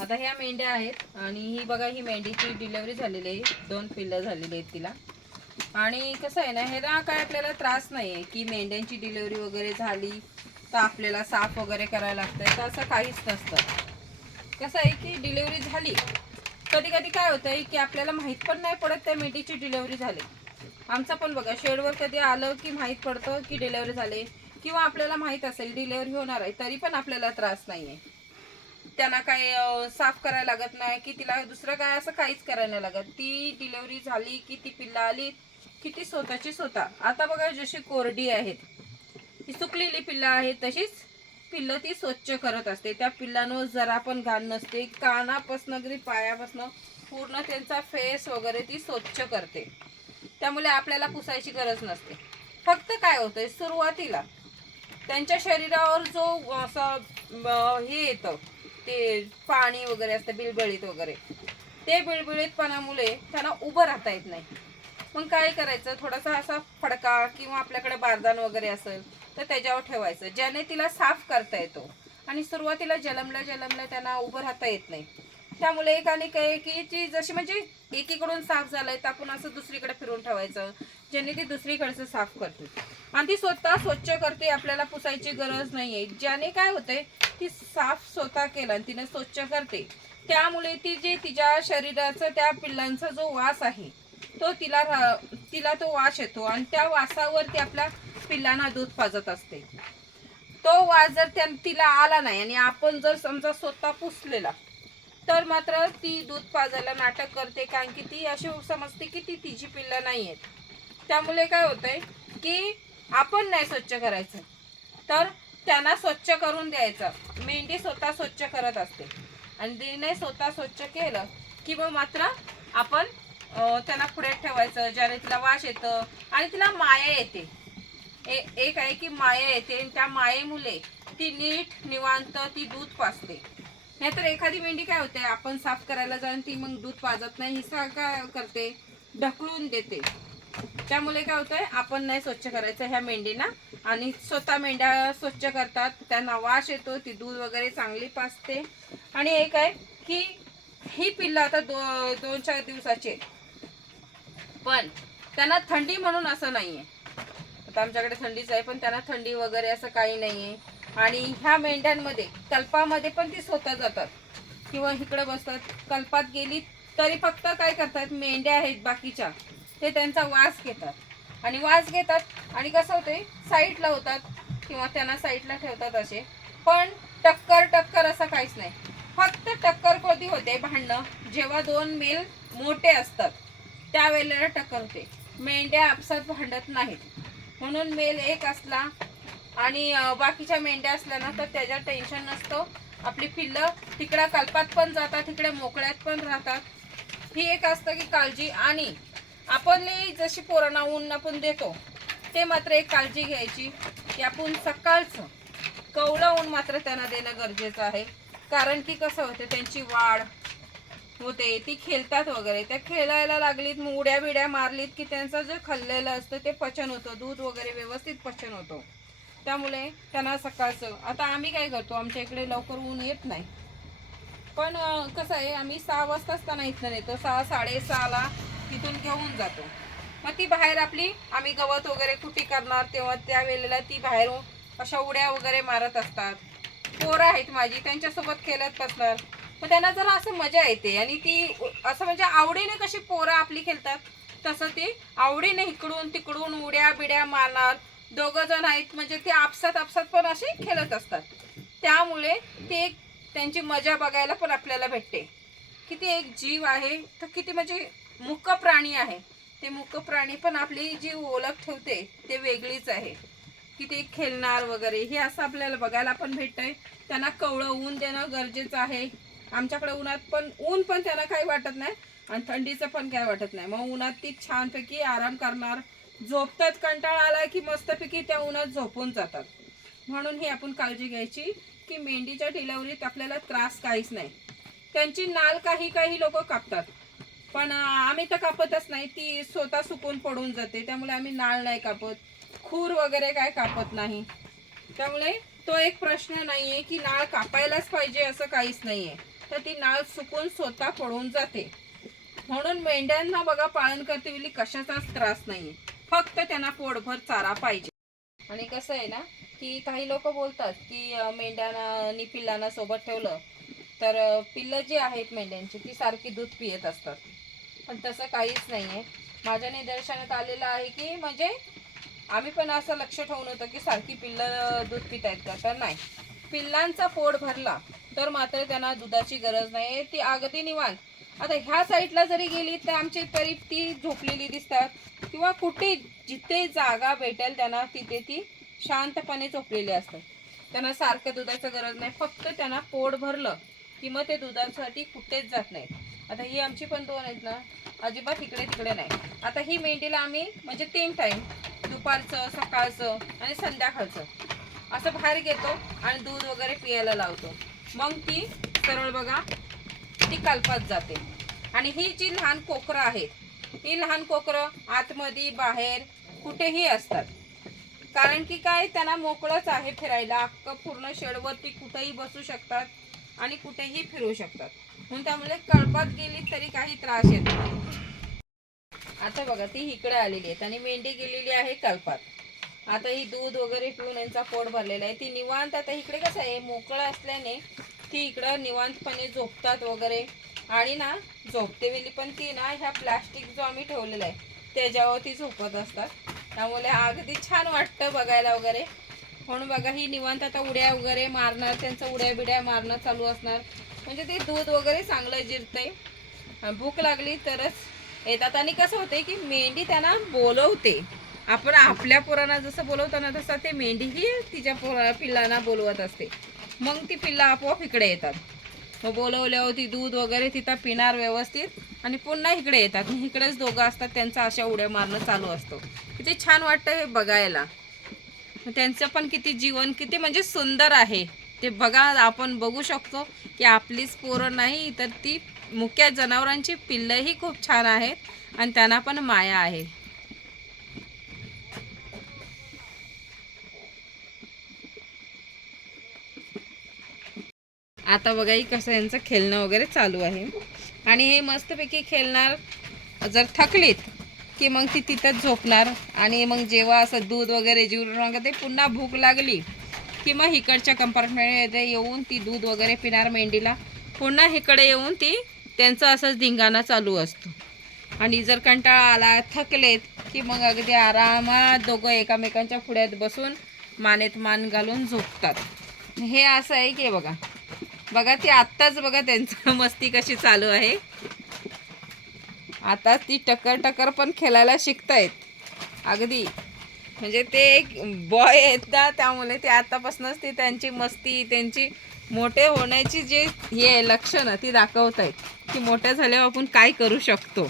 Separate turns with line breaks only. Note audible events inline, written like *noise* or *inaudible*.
आता ह्या मेंढ्या आहेत आणि ही बघा ही मेंढीची डिलेवरी झालेली आहे. दोन पिल्लं झालेली आहेत तिला. आणि कसं आहे ना हे ना काय आपल्याला त्रास नाही आहे की मेंढ्यांची डिलेवरी वगैरे झाली तर आपल्याला साफ वगैरे करायला लागतंय. तर असं काहीच नसतं. कसं आहे की डिलेवरी झाली. कधी कधी काय होतंय की आपल्याला माहीत पण नाही पडत त्या मेंढीची डिलेवरी झाली. आमचं पण बघा शेडवर कधी आलं की माहीत पडतं की डिलेवरी झाली. किंवा आपल्याला माहीत असेल डिलेवरी होणार आहे तरी पण आपल्याला त्रास नाही आहे त्यांना काय साफ करायला लागत नाही की तिला दुसरं काय असं काहीच करायला नाही लागत. ती डिलेवरी झाली की ती पिल्लं आली की ती स्वतःची स्वतः. आता बघा जशी कोरडी आहेत. ही सुकलेली पिल्लं आहेत तशीच पिल्लं ती स्वच्छ करत असते. त्या पिल्लांवर जरा पण घाण नसते कानापासनं अगदी पायापासनं पूर्ण त्यांचा फेस वगैरे ती स्वच्छ करते. त्यामुळे आपल्याला पुसायची गरज नसते. फक्त काय होतंय सुरुवातीला त्यांच्या शरीरावर जो असं हे येतं ते पाणी वगैरे असतं बिळबिळीत वगैरे. ते बिळबिळीतपणामुळे त्यांना उभं राहता येत नाही. मग काय करायचं? थोडासा असा फडका किंवा आपल्याकडे बारदान वगैरे असेल तर त्याच्यावर ठेवायचं. ज्याने तिला साफ करता येतो. आणि सुरुवातीला जलमल्या जलमल्या त्यांना उभं राहता येत नाही. त्यामुळे एक आणि काय की ती जशी म्हणजे एकीकडून साफ झालंय तर आपण असं दुसरीकडे फिरून ठेवायचं. ज्याने ती दुसरीकडचं साफ करते आणि ती स्वतः स्वच्छ करते आपल्याला पुसायची गरज नाहीये. ज्याने काय होते ती साफ स्वतः केलं आणि तिने स्वच्छ करते. त्यामुळे ती जे तिच्या शरीराचा त्या पिल्लांचा जो वास आहे तो तिला तिला तो वास येतो आणि त्या वासावर ती आपल्या पिल्लांना दूध पाजत असते. तो वास जर त्या तिला आला नाही आणि आपण जर समजा स्वतः पुसलेला तर मात्र ती दूध पाजायला नाटक करते कारण की ती अशी समजते की ती तिची पिल्लं नाही आहेत त्यामुळे काय होतंय की आपण नाही स्वच्छ करायचं. तर त्यांना स्वच्छ करून द्यायचं. मेंढी स्वतः स्वच्छ करत असते. आणि तिने स्वतः स्वच्छ केलं की मग मात्र आपण त्यांना पुढे ठेवायचं ज्याने तिला वास येतं आणि तिला माया येते. ए- एक आहे की माया येते आणि त्या मायेमुळे ती नीट निवांत ती दूध पाजते. नाहीतर एखादी मेंढी काय होते आपण साफ करायला जाऊन ती मग दूध पाजत नाही ही काय करते? ढकलून देते. त्यामुळे काय होतंय आपण नाही स्वच्छ करायचं ह्या मेंढीना. आणि स्वतः मेंढ्या स्वच्छ करतात त्यांना वास येतो ती दूध वगैरे चांगली पाजते. आणि एक आहे की ही पिल्लं आता दो दोन चार दिवसाची पण त्यांना थंडी म्हणून असं नाही आहे आता आमच्याकडे थंडीच आहे पण त्यांना थंडी वगैरे असं काही नाही आहे आणि ह्या मेंढ्यांमध्ये कल्पामध्ये पण ती स्वतः जातात. किंवा इकडं बसतात. कल्पात गेली तरी फक्त काय करतात मेंढ्या आहेत बाकीच्या. ते त्यांचा वास घेतात. आणि वास घेतात आणि कसं होते साईडला होतात किंवा त्यांना साईडला ठेवतात असे. पण टक्कर टक्कर असं काहीच नाही. फक्त टक्कर कधी होते भांडणं. जेव्हा दोन मेल मोठे असतात त्यावेळेला टक्कर होते. मेंढ्या आपसात भांडत नाहीत. म्हणून मेल एक असला आणि बाकीच्या मेंढ्या असल्या ना तर त्याच्यात टेन्शन नसतं. आपली पिल्लं तिकडं कल्पात पण जातात तिकडे मोकळ्यात पण राहतात. ही एक असतं की काळजी आणि आपण जशी पोरांना ऊन आपण देतो ते मात्र एक काळजी घ्यायची की आपण सकाळचं कवळं ऊन मात्र त्यांना देणं गरजेचं आहे. कारण की कसं होतं त्यांची वाढ होते ती खेळतात वगैरे. त्या खेळायला लागलीत मग उड्या बिड्या मारलीत की त्यांचं जे खाल्लेलं असतं ते पचन होतं. दूध वगैरे व्यवस्थित पचन होतं. त्यामुळे त्यांना सकाळचं. आता आम्ही काय करतो आमच्या इकडे लवकर ऊन येत नाही. पण कसं आहे आम्ही सहा वाजता असताना इथनं नेतो. सहा साडेसहाला तिथून घेऊन जातो. मग ती बाहेर आपली आम्ही गवत वगैरे कुटी करणार तेव्हा त्या वेळेला ती बाहेर अशा उड्या वगैरे मारत असतात. पोरं आहेत माझी त्यांच्यासोबत खेळत बसणार. मग त्यांना जरा असं मजा येते. आणि ती असं म्हणजे आवडीने कशी पोरं आपली खेळतात तसं ती आवडीने इकडून तिकडून उड्या बिड्या मारणार दोघं जण आहेत म्हणजे ते आपसात आपसात पण असे खेळत असतात. त्यामुळे ते एक त्यांची मजा बघायला पण आपल्याला भेटते. किती एक जीव आहे तर किती म्हणजे मुक प्राणी आहे. ते मुक प्राणी पण आपली जी ओळख ठेवते ते वेगळीच आहे. की ते खेळणार वगैरे हे असं आपल्याला बघायला पण भेटतंय. त्यांना कवळं ऊन देणं गरजेचं आहे. आमच्याकडे उन्हात पण ऊन पण त्यांना काही वाटत नाही आणि थंडीचं पण काही वाटत नाही. मग उन्हात ती छानपैकी आराम करणार. झोपतात कंटाळा आला की मस्तपैकी त्या उन्हात झोपून जातात. म्हणून ही आपण काळजी घ्यायची की मेंढीच्या डिलेवरीत आपल्याला त्रास काहीच नाही. त्यांची नाल काही काही लोक कापतात. पण आम्ही तर कापतच नाही. ती स्वतः सुकून पडून जाते. त्यामुळे आम्ही नाळ नाही कापत. खूर वगैरे काय कापत नाही. त्यामुळे तो एक प्रश्न नाही आहे की नाळ कापायलाच पाहिजे असं काहीच नाही आहे तर ती नाळ सुकून स्वतः पडून जाते. म्हणून मेंढ्यांना बघा पालन करते वेळी कशाचाच त्रास नाहीये. फक्त त्यांना पोटभर चारा पाहिजे. आणि कसं आहे ना की काही लोक बोलतात की अं, मेंढ्यांना आणि पिल्लांना सोबत ठेवलं तर पिल्लं जी आहेत मेंढ्यांची ती सारखी दूध पियत असतात. पण तसं काहीच नाही आहे माझ्या निदर्शनात आलेलं आहे की म्हणजे आम्ही पण असं लक्ष ठेवून होतं की सारखी पिल्लं दूध पित आहेत का तर नाही. पिल्लांचा पोट भरला तर मात्र त्यांना दुधाची गरज नाही ती अगदी निवांत आता ह्या साईडला जरी गेली तर आमची तरी ती झोपलेली दिसतात. किंवा कुठे जिथे जागा भेटेल त्यांना तिथे ती शांतपणे झोपलेली असतात. त्यांना सारखं दुधाचं गरज नाही. फक्त त्यांना पोट भरलं की मग ते दुधासाठी कुठेच जात नाहीत. आता ही आमची पण दोन आहेत ना. अजिबात इकडे तिकडे नाही. आता ही मेंढीला आम्ही म्हणजे तीन टाईम दुपारचं सकाळचं आणि संध्याकाळचं असं बाहेर घेतो आणि दूध वगैरे पियायला लावतो. मग ती सरळ बघा ती कल्पात जाते. आणि ही जी लहान कोकरं आहेत ही लहान कोकरं आतमध्ये बाहेर कुठेही असतात. कारण की काय त्यांना मोकळंच आहे फिरायला अख्खं पूर्ण शेडवरती कुठेही बसू शकतात आणि कुठेही फिरू शकतात. म्हणून त्यामुळे कळपात गेली तरी काही त्रास येत नाही. आता बघा ती इकडे आलेली आहे आणि मेंढी गेलेली आहे कळपात आता ही दूध वगैरे पिऊन यांचा पोट भरलेला आहे. ती निवांत आता इकडे कसं आहे मोकळं असल्याने ती इकडं निवांतपणे झोपतात वगैरे. आणि ना झोपते वेळी पण ती ना ह्या प्लास्टिक जो आम्ही ठेवलेला आहे त्याच्यावर ती झोपत असतात. त्यामुळे अगदी छान वाटतं बघायला वगैरे. म्हणून बघा ही निवांत आता उड्या वगैरे मारणार त्यांचं उड्या बिड्या मारणं चालू असणार. म्हणजे ते दूध वगैरे चांगलं जिरतंय. भूक लागली तरच येतात. आणि कसं होतंय की मेंढी त्यांना बोलवते. आपण आपल्या पोरांना जसं बोलवताना तसं ते मेंढीही तिच्या पोरा पिल्लांना बोलवत असते. मग ती पिल्लं आपोआप इकडे येतात. मग बोलवल्यावर ती दूध वगैरे तिथं पिणार व्यवस्थित आणि पुन्हा इकडे येतात. इकडेच दोघं असतात त्यांचा अशा उड्या मारणं चालू असतो. किती छान वाटतं हे बघायला. त्यांचं पण किती जीवन किती म्हणजे सुंदर आहे. ते बघा आपण बघू शकतो की आपलीच पोरं नाही तर ती मुक्या जनावरांची पिल्लंही खूप छान आहेत आणि त्यांना पण माया आहे. आता बघा कसं यांचं खेळणं वगैरे चालू आहे. आणि हे मस्तपैकी खेळणार जर थकलीत की मग ती तिथंच झोपणार. आणि मग जेव्हा असं दूध वगैरे जिरून ते पुन्हा भूक लागली की मग इकडच्या कंपार्टमेंटमध्ये येऊन ती दूध वगैरे पिणार मेंढीला. पुन्हा इकडे येऊन ती त्यांचं असंच धिंगाणा चालू असतो. आणि जर कंटाळा आला थकलेत की मग अगदी आरामात दोघं एकामेकांच्या पुढ्यात बसून मानेत मान घालून झोपतात. हे असं आहे की बघा बघा ती आत्ताच बघा त्यांचं *laughs* मस्ती कशी चालू आहे. आता ती टक्कर टक्कर पण खेळायला शिकतायत. अगदी. म्हणजे ते एक बॉय आहेत ना त्यामुळे ते आतापासूनच ती त्यांची मस्ती त्यांची मोठे होण्याची जे हे आहे, लक्षणं ती दाखवत आहेत की मोठ्या झाल्यावर आपण काय करू शकतो?